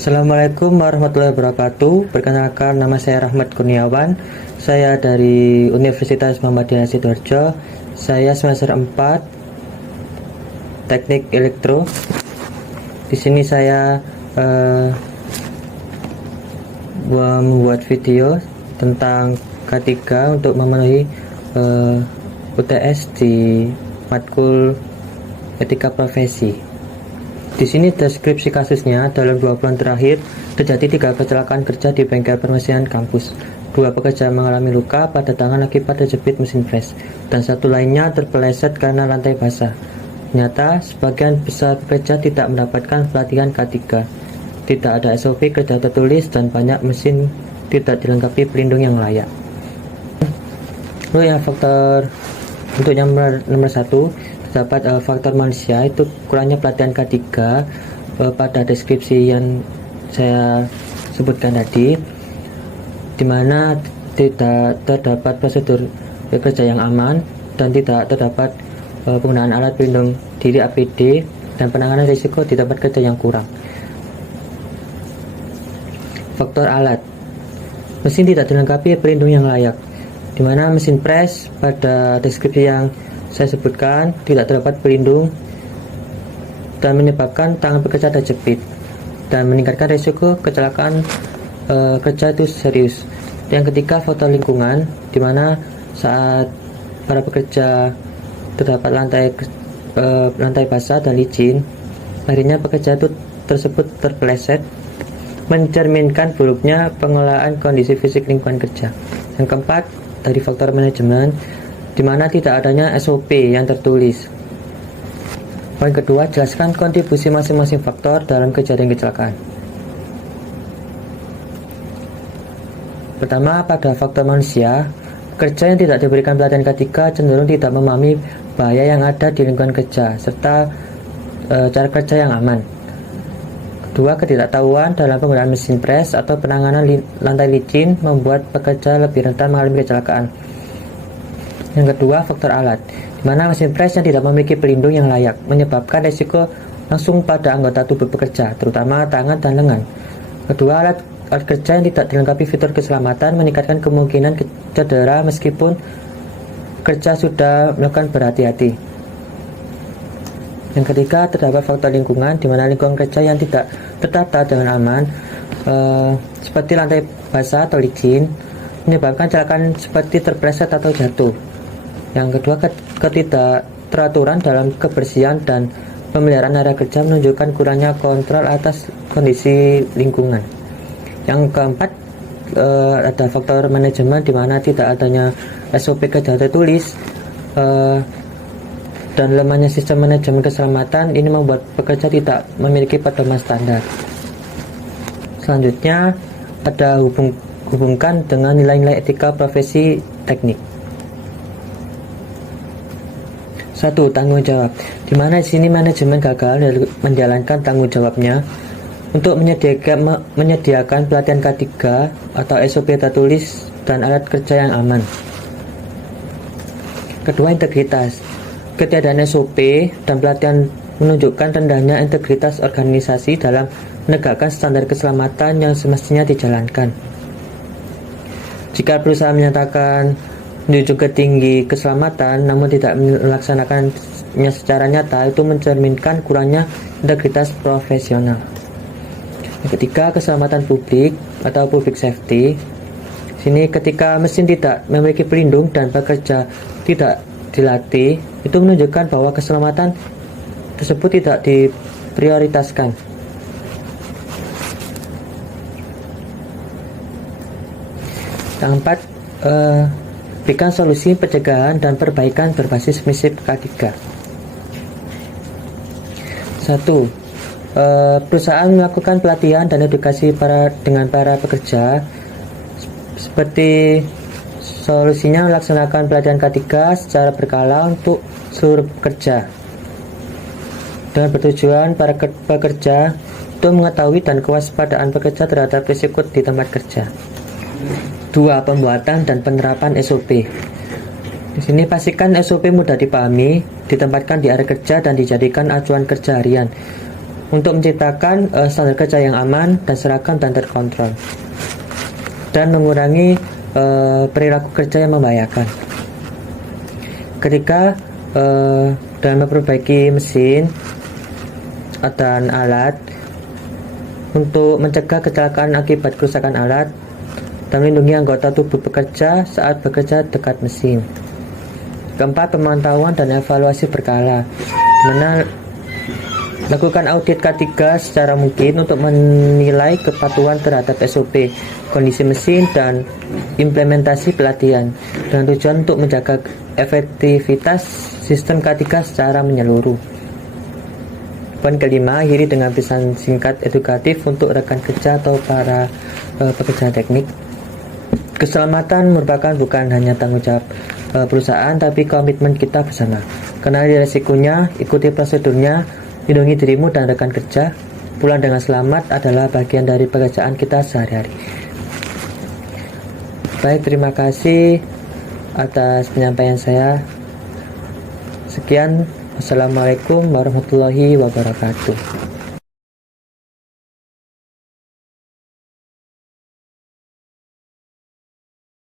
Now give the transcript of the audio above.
Assalamualaikum warahmatullahi wabarakatuh. Perkenalkan, nama saya Rahmat Kurniawan. Saya dari Universitas Muhammadiyah Sidoarjo. Saya semester 4 Teknik Elektro. Di sini saya membuat video tentang K3 untuk memenuhi UTS di matkul Etika Profesi. Di sini deskripsi kasusnya. Dalam 2 bulan terakhir terjadi 3 kecelakaan kerja di bengkel permesinan kampus. 2 pekerja mengalami luka pada tangan akibat terjepit mesin pres, dan 1 lainnya terpeleset karena lantai basah. Ternyata sebagian besar pekerja tidak mendapatkan pelatihan K3, tidak ada SOP kerja tertulis, dan banyak mesin tidak dilengkapi pelindung yang layak. Lalu yang faktor untuk yang nomor 1, terdapat faktor manusia, itu kurangnya pelatihan K3 pada deskripsi yang saya sebutkan tadi, di mana tidak terdapat prosedur bekerja yang aman dan tidak terdapat penggunaan alat pelindung diri APD, dan penanganan risiko di tempat kerja yang kurang. Faktor alat, mesin tidak dilengkapi pelindung yang layak, di mana mesin pres pada deskripsi yang saya sebutkan tidak terdapat pelindung dan menyebabkan tangan pekerja terjepit dan meningkatkan risiko kecelakaan kerja itu serius. Yang ketiga, faktor lingkungan, di mana saat para pekerja terdapat lantai basah dan licin, akhirnya pekerja itu tersebut terpeleset, mencerminkan buruknya pengelolaan kondisi fisik lingkungan kerja. Yang keempat, dari faktor manajemen, di mana tidak adanya SOP yang tertulis. Poin kedua, jelaskan kontribusi masing-masing faktor dalam kejadian kecelakaan. Pertama, pada faktor manusia, pekerja yang tidak diberikan pelatihan K3 cenderung tidak memahami bahaya yang ada di lingkungan kerja serta cara kerja yang aman. Kedua, ketidaktahuan dalam penggunaan mesin pres atau penanganan lantai licin membuat pekerja lebih rentan mengalami kecelakaan. Yang kedua, faktor alat, di mana mesin pres yang tidak memiliki pelindung yang layak menyebabkan risiko langsung pada anggota tubuh pekerja, terutama tangan dan lengan. Kedua, alat kerja yang tidak dilengkapi fitur keselamatan meningkatkan kemungkinan cedera meskipun pekerja sudah melakukan berhati-hati. Yang ketiga, terdapat faktor lingkungan, di mana lingkungan kerja yang tidak tertata dengan aman, seperti lantai basah atau licin, menyebabkan kecelakaan seperti terpeleset atau jatuh. Yang kedua, ketidakteraturan dalam kebersihan dan pemeliharaan area kerja menunjukkan kurangnya kontrol atas kondisi lingkungan. Yang keempat, ada faktor manajemen, di mana tidak adanya SOP kerja tertulis dan lemahnya sistem manajemen keselamatan. Ini membuat pekerja tidak memiliki pedoman standar. Selanjutnya, ada hubungkan dengan nilai-nilai etika profesi teknik. 1. Tanggung jawab, di mana di sini manajemen gagal menjalankan tanggung jawabnya untuk menyediakan pelatihan K3 atau SOP tertulis dan alat kerja yang aman. Kedua, integritas, ketiadaan SOP dan pelatihan menunjukkan rendahnya integritas organisasi dalam menegakkan standar keselamatan yang semestinya dijalankan. Jika perusahaan menyatakan menjunjung tinggi keselamatan namun tidak melaksanakannya secara nyata, itu mencerminkan kurangnya integritas profesional. Yang ketiga, keselamatan publik atau public safety. Sini ketika mesin tidak memiliki pelindung dan pekerja tidak dilatih, itu menunjukkan bahwa keselamatan tersebut tidak diprioritaskan. Yang keempat, berikan solusi pencegahan dan perbaikan berbasis prinsip K3. 1. Perusahaan melakukan pelatihan dan edukasi dengan para pekerja. Seperti solusinya, melaksanakan pelatihan K3 secara berkala untuk seluruh pekerja, dengan bertujuan para pekerja untuk mengetahui dan kewaspadaan pekerja terhadap risiko di tempat kerja. 2. Pembuatan dan penerapan SOP. Di sini pastikan SOP mudah dipahami, ditempatkan di area kerja dan dijadikan acuan kerja harian. untuk menciptakan standar kerja yang aman dan seragam dan terkontrol, dan mengurangi perilaku kerja yang membahayakan. Ketika dalam memperbaiki mesin dan alat untuk mencegah kecelakaan akibat kerusakan alat dan melindungi anggota tubuh pekerja saat bekerja dekat mesin. Keempat, pemantauan dan evaluasi berkala, mana lakukan audit K3 secara mungkin untuk menilai kepatuhan terhadap SOP, kondisi mesin, dan implementasi pelatihan dengan tujuan untuk menjaga efektivitas sistem K3 secara menyeluruh. Poin kelima, akhiri dengan pesan singkat edukatif untuk rekan kerja atau para pekerja teknik. Keselamatan merupakan bukan hanya tanggung jawab perusahaan, tapi komitmen kita bersama. Kenali resikonya, ikuti prosedurnya, lindungi dirimu dan rekan kerja. Pulang dengan selamat adalah bagian dari pekerjaan kita sehari-hari. Baik, terima kasih atas penyampaian saya. Sekian, wassalamualaikum warahmatullahi wabarakatuh.